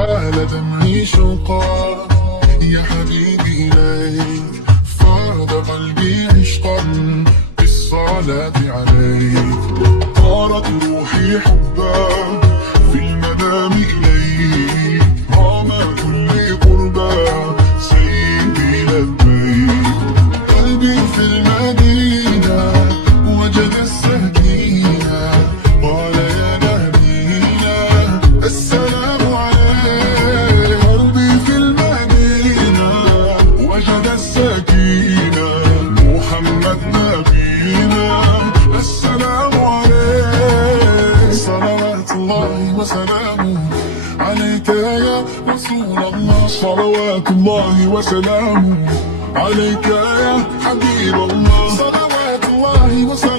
حال دمعي شوقا يا حبيبي إليك، فاض قلبي عشقا بالصلاة عليك. طارت روحي حبا في المنام إليك، رام كل قربا سيدي لبيك. قلبي في المدينة وجد السكينة، قال يا نبينا السلام عليك. قلبي في المدينة وجد السكينة، محمد نبينا السلام عليك. صلوات الله وسلامه عليك يا رسول الله، صلوات الله وسلامه عليك يا حبيب الله، صلوات الله وسلامه